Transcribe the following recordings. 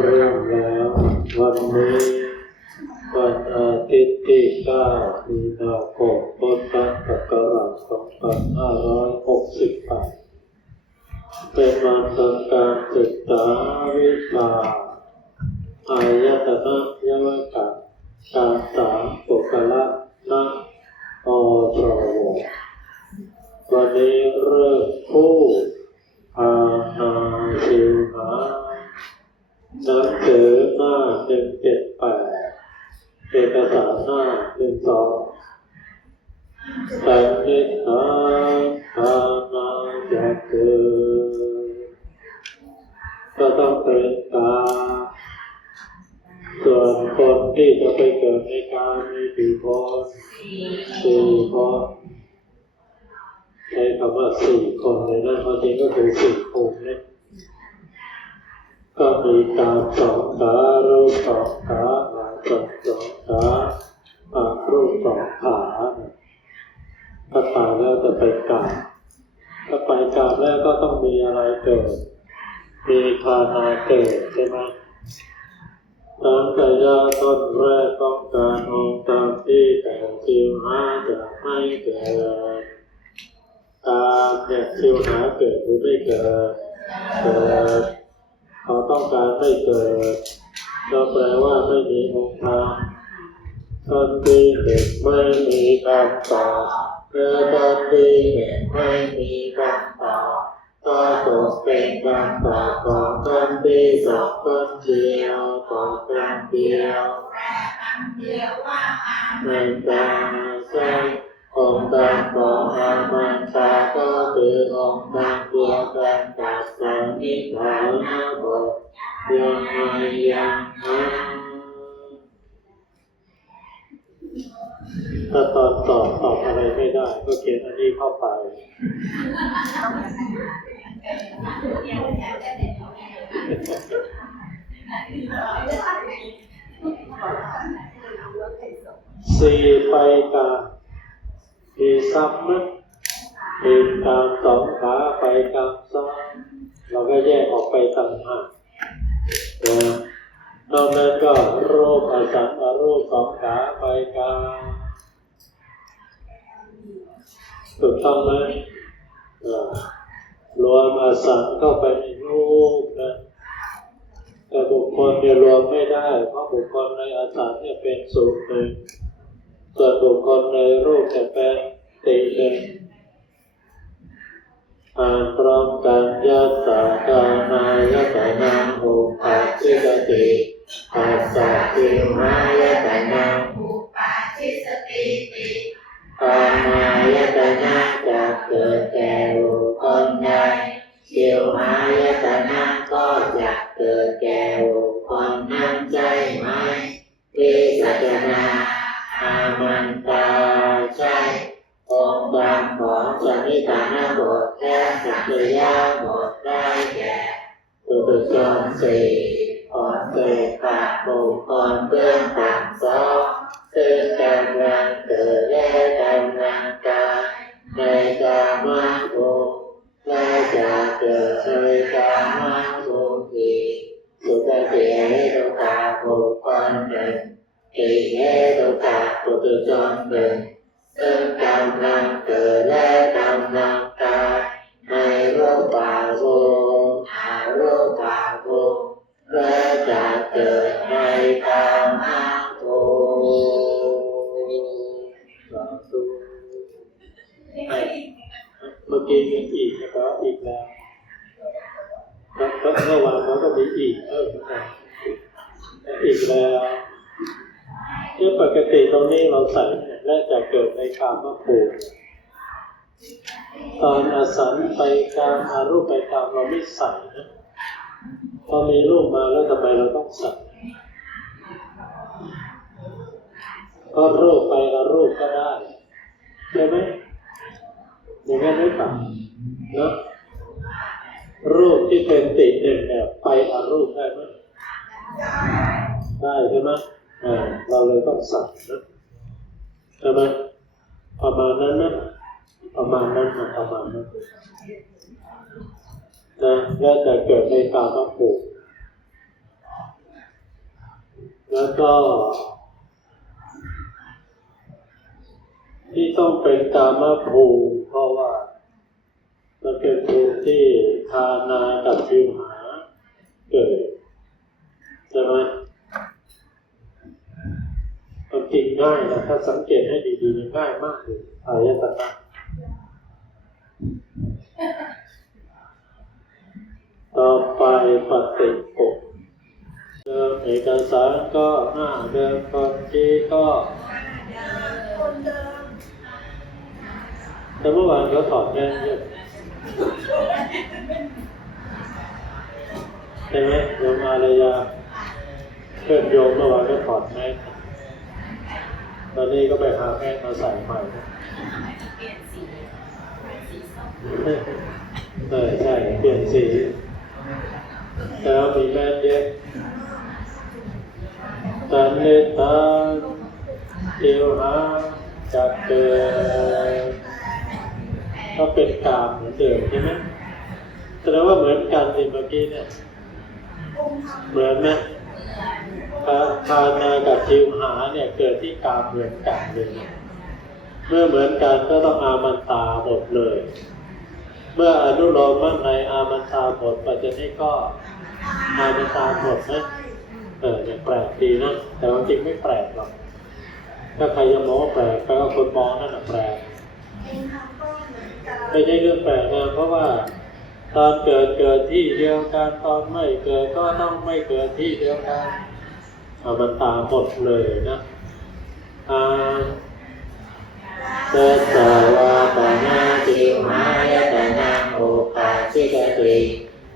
เริ่มแล้ววันนี้วันอาทิตย์ที่9มีนาคมพุทธศักราช2568 เป็นวันทำการศึกษาวิชาอายตนะยวกะการสามปุกละนะอตรววันนี้เริ่มผู้อาณาสิวหา นังสือหน้าหนึ่งเจ็ดแปดเอกสารหน้าหนึ่งสองแต่นิทานทานาจะเกิดก็ต้องเป็นกาส่วนคนที่จะไปเกิดในการมีปีพรสี่คนใช้คำว่าสี่คนเลยนะเพราะจริงก็คือสี่คนเนี่ย ก็มีกาสองขารูปสองขาหลังสองสองขาปากรูปสองขาถ้าตายแล้วจะไปกราบถ้าไปกราบแล้วก็ต้องมีอะไรเกิด มีทานาเกิดใช่ไหมตั้งแต่ยาต้นแรกต้องการองตามที่แต่ชิวหาจะไม่เกิดการเนี่ยชิวหาเกิดหรือไม่เกิดเกิด เขาต้องการไม่เกิดก็แปลว่าไม่มีองค์ธรรมตอนที่เด็กไม่มีคำตอบเมื่อตอนที่เด็กไม่มีคำตอบก็ตกเป็นคำตอบของคนที่สองคนเดียวตกเป็นเดียวไม่ตาใช่ องค์ธรรของอามันตาก็คือองค์ธรรเดียวกันกับสานิทานบทยังไงยังนั้นถ้าตอนตอบตอบอะไรไม่ได้ ก็เขียนอันนี้เข้าไปสี่ไปกา มีซ้ำนะมีกามสองขาไปกามซ้ำเราก็แยกออกไปต่างหากนะนอกนั้นก็โรูปอสังอารูปสองขาไปกาถูกต้องไหมรวมอาสังเข้าไปในรูปนะแต่บุคคลเนี่ยรวมไม่ได้ เพราะบุคคลในอาสังเนี่ยเป็นสูงหนึ่ง ส่วนบุคคลในรูปจะเป็นติหนึ่งอ่านพร้อมกันญาติสากา ตานบทและสัจยาบท ไมเราไม่ใส่นะพอมีรูปมาแล้วทำไมเราต้องใส่ก็รูปไปอารูปก็ได้ใช่ไหมอย่างนั้นไม่ต่างนะรูปที่เป็นติหนึ่งเนี่ยไปอารูปได้ไหมได้ใช่ไหมเราเลยต้องสั่งนะใช่ไหมประมาณนั้นนะประมาณนั้นนะประมาณนั้น นะแล้วจะเกิดในกามภูมิแล้วก็ ที่ต้องเป็นกามภูมิเพราะว่ามันเป็นภูมิที่ทานากับชิวหาเกิดใช่ไหมมันกินง่ายนะถ้าสังเกตให้ดีๆมันง่ายมากเลยอายตนะ ต่อไปปฏิปุกเดิมเอกสารก็หน้าเดิมคนที่ก็เดิมแต่เมื่อวานเขาถอดแม่เยอะใช่ไหมโยมอารยาเพื่อนโยมเมื่อวานก็ถอดแม่ตอนนี้ก็ไปหาแม่มาใส่ใหม่เออใช่ เปลี่ยนสี แล้วมีแม่เยอะตันเลตาเดียวหาจักเกิดก็เป็นกามเหมือนเดิมใช่ไหมแสดงว่าเหมือนกันสิเมื่อกี้เนี่ย เหมือนไหมพาานากับจิวหาเนี่ยเกิดที่กามเหมือนกันเลย เมื่อเหมือนกันก็ต้องอามันตาหมดเลย เมื่ออนุโลมมั่นในอามันตาหมดปัจจุบันก็อามันตาหมดนะเออเนี่ยแปลกดีนะแต่ว่าจริงไม่แปลกหรอกถ้าใครจะมองว่าแปลกแปลว่าคนมองนั่นแหะแปลกองค์ธรรมก็เหมือนกันไม่ใช่เรื่องแปลกนะเพราะว่าตอนเกิดเกิดที่เดียวกันตอนไม่เกิดก็ต้องไม่เกิดที่เดียวกันเอามันตามหมดเลยนะอ่า เตสวาปนาจิวหายตนังโอปาชิกติ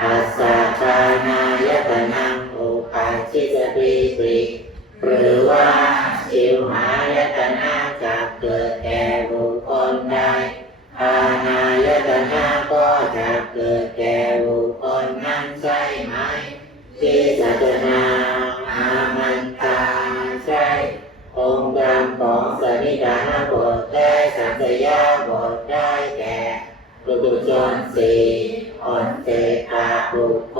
อัสสะปานายตนังโอปาชิกติติหรือว่าจิวหายตนะจะเกิดแก่บุคคลใดอานายตนะก็จะเกิดแก่บุคคลนั้นใช่ไหมที่สัจนาอา ค์การของสมิดานบทได้สัญญาบทได้แก่ปุตุชนสี่อนเตกาบุคค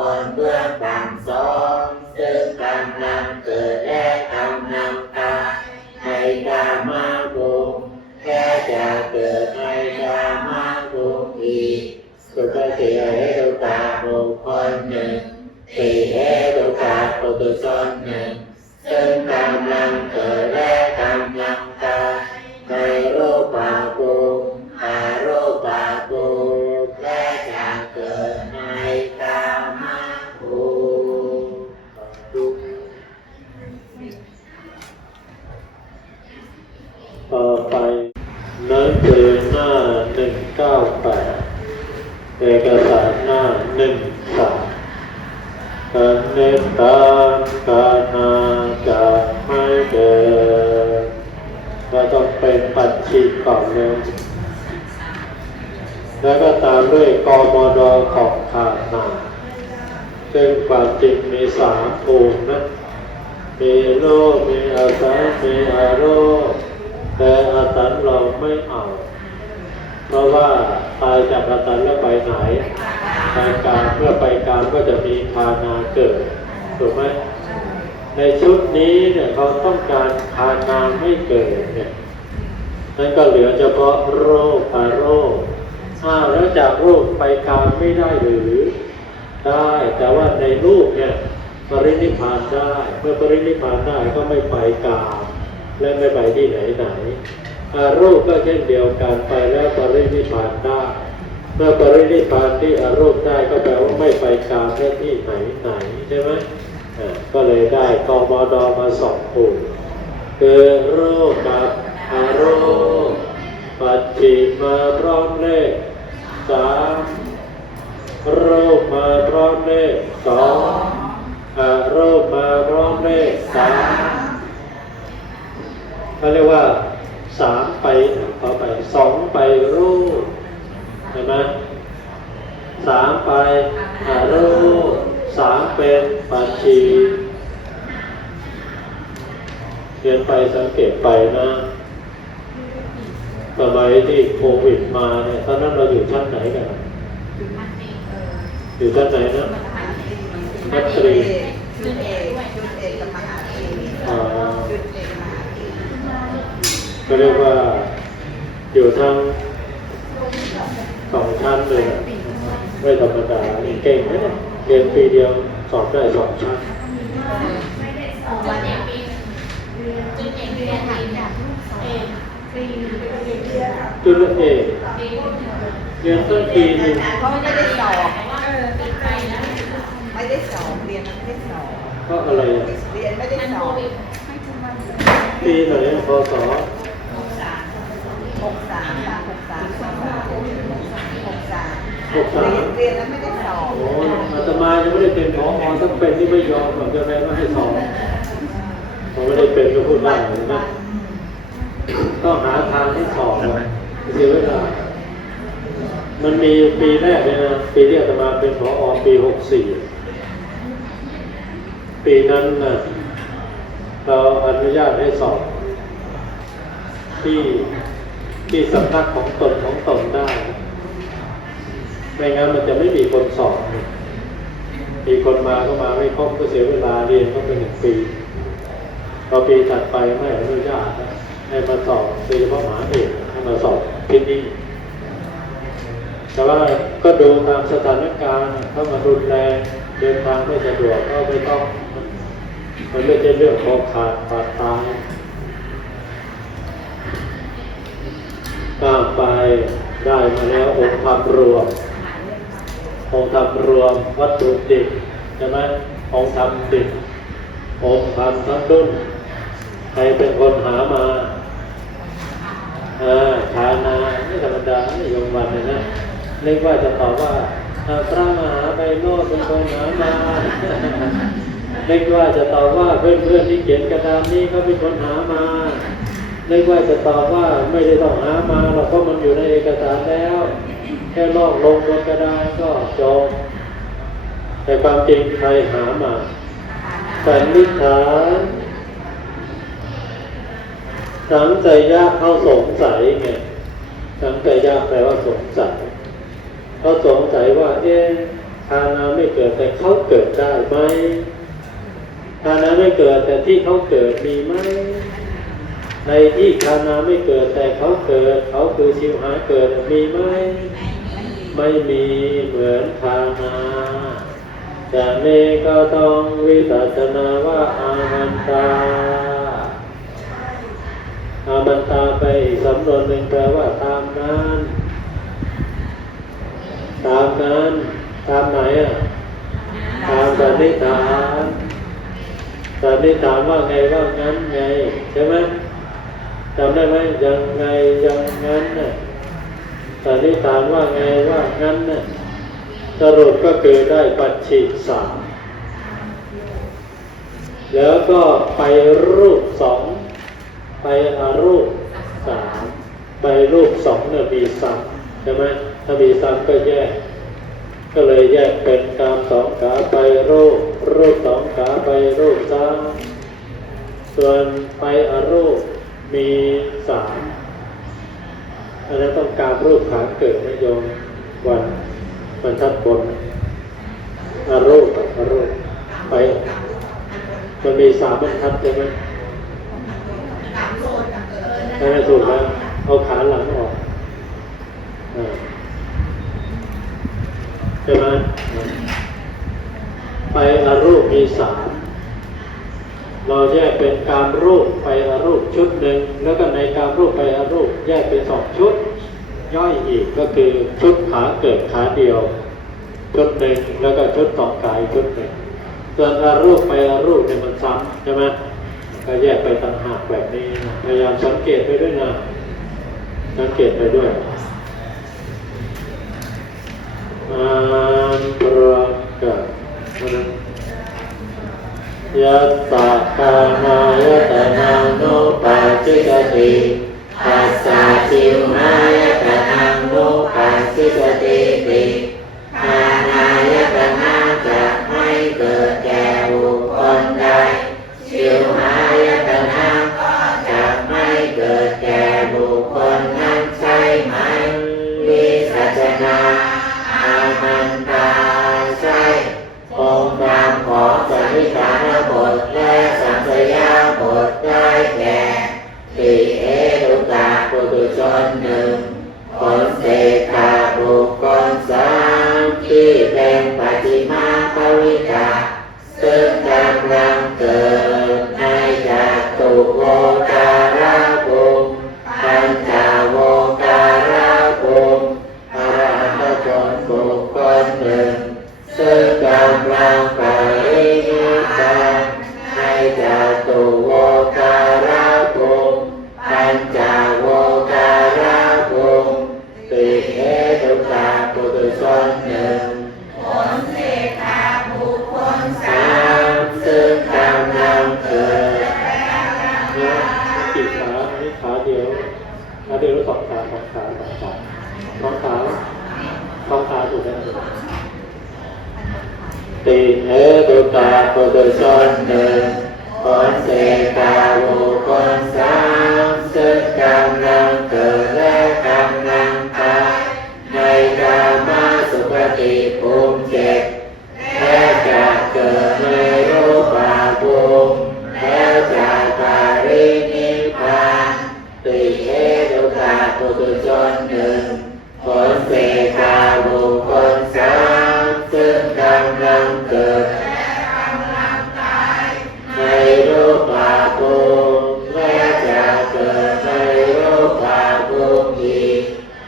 เอกสารหน้าหนึ่งสามกันเนตากานาจะไม่เกิดเราต้องเป็นปัจฉิก่อนเลยแล้วก็ตามด้วยกมดของขานาซึ่งความจริงมีสามภูมินะ มีโลมีอาศัยมีอารคแต่อาสันเราไม่เอา เพราะว่าตายจากอาสันแล้วไปไหนไปการเมื่อไปการก็จะมีพานาเกิดถูกไหมในชุดนี้เนี่ยเขาต้องการพานาไม่เกิดเนี่ยนั่นก็เหลือเฉพาะโรคอาโรคอ้าวแล้วจากโรคไปการไม่ได้หรือได้แต่ว่าในรูปเนี่ยปรินิพานได้ เมื่อปรินิพพานได้ก็ไม่ไปกามและไม่ไปที่ไหนไหน อารูปก็เช่นเดียวกันไปแล้วปรินิพานได้เมื่อปรินิพานที่อารูปได้ก็แปลว่าไม่ไปกามและที่ไหนไหนใช่ไหมก็เลยได้กมดมาสองกลุ่มคือรูปกับอารูปปัจจิมาพร้อมเลขสามรูปมาพร้อมเลขสองอารูปมาพร้อมเลขสามเขาเรียกว่า สามไปต่อไปสองไปรูปเห็นไหมสามไปอารูปสามเป็นปัจจีเรียนไปสังเกตไปนะสมัยที่โควิดมาเนี่ยตอนนั้นเราอยู่ชั้นไหนกันอยู่ชั้นไหนนะมัตตรีชุดเอกชุดเอ ก็เรียกว่าอยู่ทั้งสองชั้นเลยอะไม่ธรรมดาเก่งนะเนี่ยเรียนปีเดียวสอบได้สองชั้นวันเอกปีจุดเอกเรียนดีจากลูกสองปีจุลเอกเรียนตั้งปีหนึ่งเพราะไม่ได้สอบเออปีไปแล้วไม่ได้สอบเรียนมันไม่ได้สอบก็อะไรอะเรียนไม่ได้มันสโคอบวิดปีไหนพศหกสาม หกสามหกสามหกสามหกสามหกสามเรียนแล้วไม่ได้สอบโอ้อาตมายังไม่ได้เป็นผออสักเป็นที่ไม่ยอมหรอกจะแม่ไม่ให้สอบผมไม่ได้เป็นก็พูดได้เลยนะต้องหาทางให้สอบอะเสียเวลา มันมีปีแรกเลยนะปีที่อาตมาเป็นผอปีหกสี่ปีนั้นนะเราอนุญาตให้สอบที่ ที่สำนักของตนของตนได้ ไม่งั้นมันจะไม่มีคนสอบมีคนมาก็มาไม่ครบก็เสียเวลาเรียนก็เป็นหนึ่งปีพอปีถัดไปไม่อนุญาตให้มาสอบโดยเฉพาะหมาเอกให้มาสอบที่นี่แต่ว่าก็ดูตามสถานการณ์ถ้ามารุนแรงเดินทางไม่สะดวกก็ไม่ต้อง มันไม่ใช่เรื่องคอขาดบาดตาย ก้าวไปได้มาแล้วองค์ธรรมรวม องค์ธรรมรวมวัตถุดิบใช่ไหมองค์ธรรมดิบองค์ธรรมทั้งดุนใครเป็นคนหามาเออฐานาไม่ธรรมดาไม่ยงวันเลยนะนึกว่าจะตอบว่าอ่อพระมหาไปโนดเป็นคนหามานึกว่าจะตอบว่าเพื่อนๆที่เขียนกระดานนี้เขาเป็นคนหามา นึกว่าจะตอบว่าไม่ได้ต้องหามาหรอกเพราะมันอยู่ในเอกสารแล้ว แค่ลอกลงบนกระดานก็จบแต่ความจริงใครหามาสันนิษฐานสังใจยะเขาสงสัยไงสังใจยะแปลว่าสงสัยเขาสงสัยว่า เอ๊ะทานาไม่เกิดแต่เขาเกิดได้ไหมทานาไม่เกิดแต่ที่เขาเกิดมีไหม ในที่ทานาไม่เกิดแต่เขาเกิด เขาคือชิวหาเกิดมีไหมไม่มีเหมือนทานาจากนี้ก็ต้องวิปัสสนาว่าอามันตาอามันตาไปสำนวนหนึ่งแปลว่าตามนั้นตามนั้นตามไหนอะตามสันนิษฐานสันนิษฐานว่าไงว่างั้นไงใช่ไหม จำได้ไหมยังไงยังงั้นน่ะสันนิษฐานว่าไงว่างั้นน่ะสรุปก็คือได้ปัจฉิสามแล้วก็ไปรูปสองไปอารูปสามไปรูปสองเนี่ยมีซ้ำใช่ไหมถ้ามีซ้ำก็แยก ก็เลยแยกเป็นกามสองขาไปรูปรูปสองขาไปรูปซ้ำส่วนไปอารูป มีสามอันนั้นต้องการรูปขาเกิดนะโยมวันวันทัดบนอารูปอารูปไปมันมีสามบรรทัดใช่ไหมใช่ไหมถูกแล้วเอาขาหลังออกอ่าใช่ไหมไปอารูปมีสาม เราแยกเป็นการรูปไปอรูปชุดหนึ่งแล้วก็ในการรูปไปอรูปแยกเป็นสองชุด ย่อยอีกก็คือชุดขาเกิดขาเดียว ชุดหนึ่งแล้วก็ชุดสองขาอีกชุดหนึ่งส่วนอารูปไปอรูปเนี่ยมันซ้ำใช่ไหมก็แยกไปต่างหากแบบนี้พยายามสังเกตไปด้วยนะสังเกตไปด้วยอันประกาศนะ ยัตตาคามายตนานุปัสสิกติปัสสะจิวมายตนังนุปัสสิกติติคานายตน ปุตุชนหนึ่งผลเสกาบุคคลสามซึ่งกำลังเกิดเนี่ยกี่ขาอันนี้ขาเดียวขาเดียวหรือสองขาสองขาสองขาสองขาสองขาถูกไหมติเหตุกาปุตุชนหนึ่งผลเสกา ปุตุชนหนึ่งผลเสกาบุคคลสามซึ่งกำลังเกิดในรูปาภูมิและจะเกิดในรูปาภูมิอีก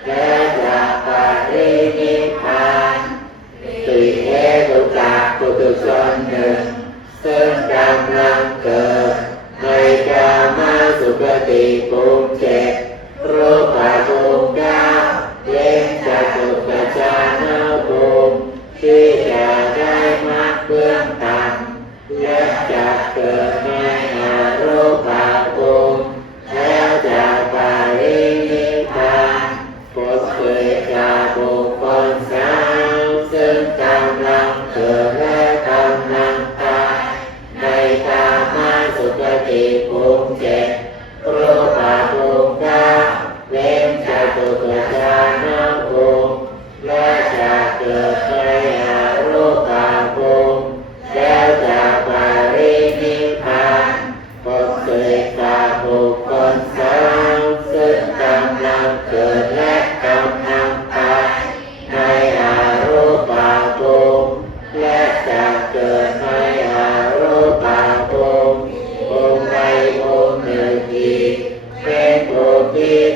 และจะปรินิพพานติเหตุกาปุตุชนหนึ่งซึ่งกำลังเกิดในกามาสุขติภูมิเจ เกิดจ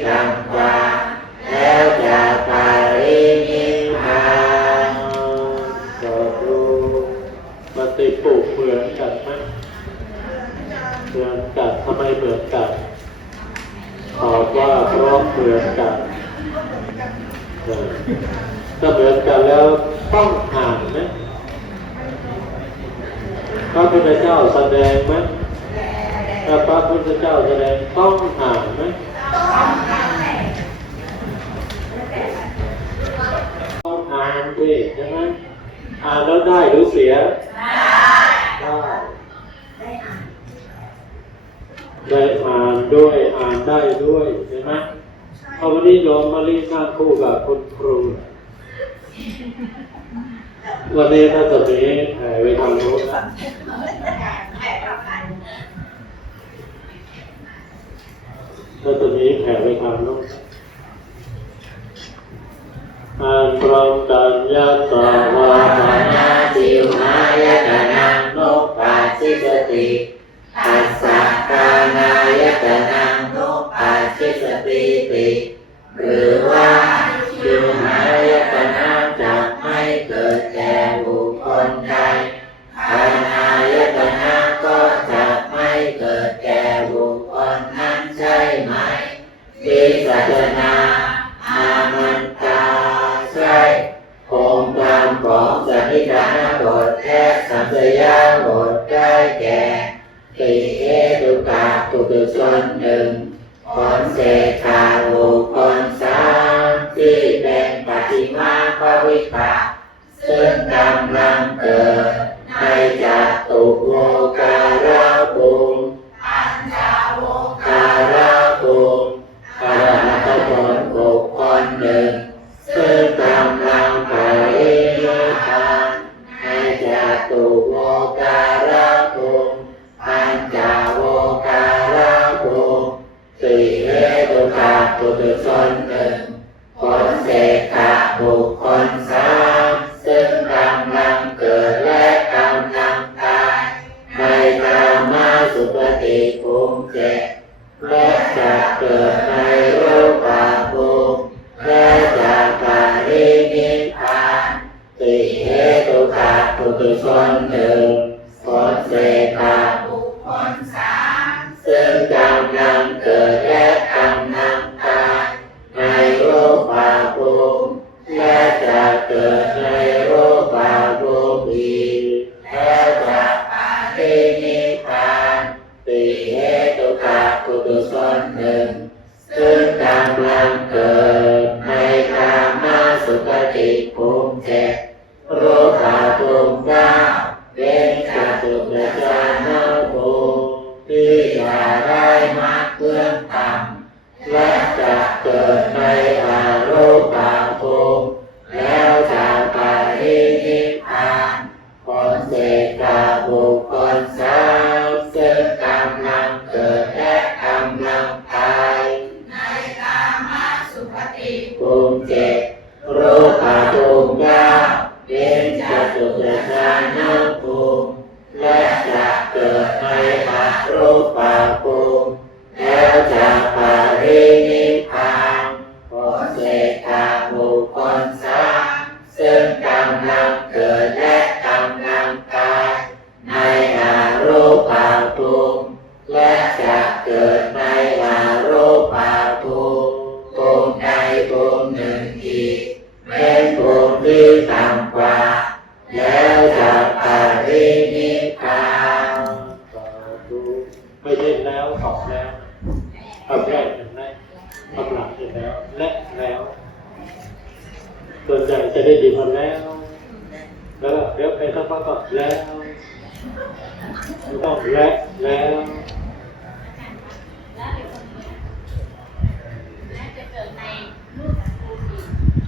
ต่ำกว่าแล้วจะปารินิพพานสาธุปฏิปลูกเหมือนกันไหมเหมือนกันทำไมเหมือนกันตอบว่าเพราะเหมือนกันถ้าเหมือนกันแล้วต้องอ่านไหมพระพุทธเจ้าแสดงไหมถ้าพระพุทธเจ้าแสดงต้องอ่านไหมต้อง่ใช่ไหมอ่านแล้วได้หรือเสียได้ได้อ่านด้วยอ่านได้ด้วยใช่ไหมพอวันนี้โยมมารีนั่งคู่กับคุณครู วันนี้ถ้าจะมีแผ่ไปทางโน้นถ้าจะมีแผ่ไปทางโน้น อ่านพร้อมกันยะตาวาปานาจิวหายตนังโนปาชิสติอัสสะกานายตนังโนปาชิสติติหรือว่าจิวหายตนะจะไม่เกิดแก่บุคคลใดกานายตนะก็จะไม่เกิดแก่บุคคลนั้นใช่ไหมวิสัชนา สยาบทได้แก่ติเอตุกาปุตุชนหนึ่งผลเศษาบุคคลสามที่เป็นปฏิมาภวิปาซึ่งกำลังเกิดในจัตุโวการาภูมิ กาปุตุ Sơn Sơn Đà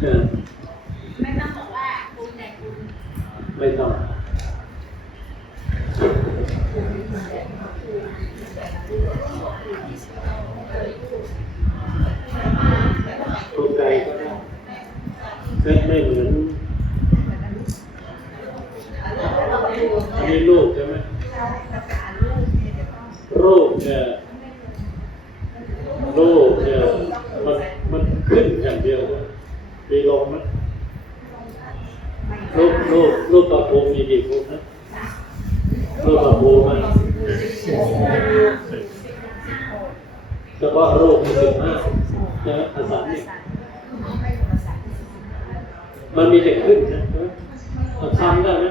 ไม่ต้องบอกว่าคุณแต่คุณไม่ต้อง เฉพาะโรคสิบห้าใช่ไหมภาษาเนี่ยมันมีเด็กขึ้นนะทำได้ไหม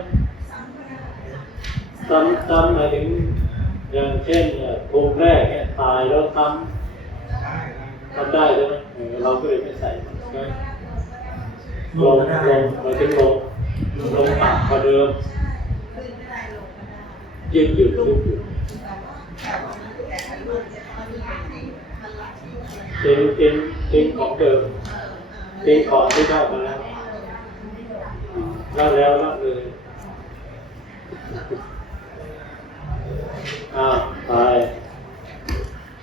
ทำทำหมายถึงอย่างเช่นกลุ่แรกเนี่ยตายแล้วซ้ำทำได้ใช่ไหมเราก็เลยไม่ใส่ลงลงหมายถึงลงลงต่กว่เดิมยืดหยุ่นยืดหยุ่น ทิ้งทิ้งทิ้งของเดิมทิ้งของที่ได้มาแล้วเล่าแล้วเล่เลยอ้าวไป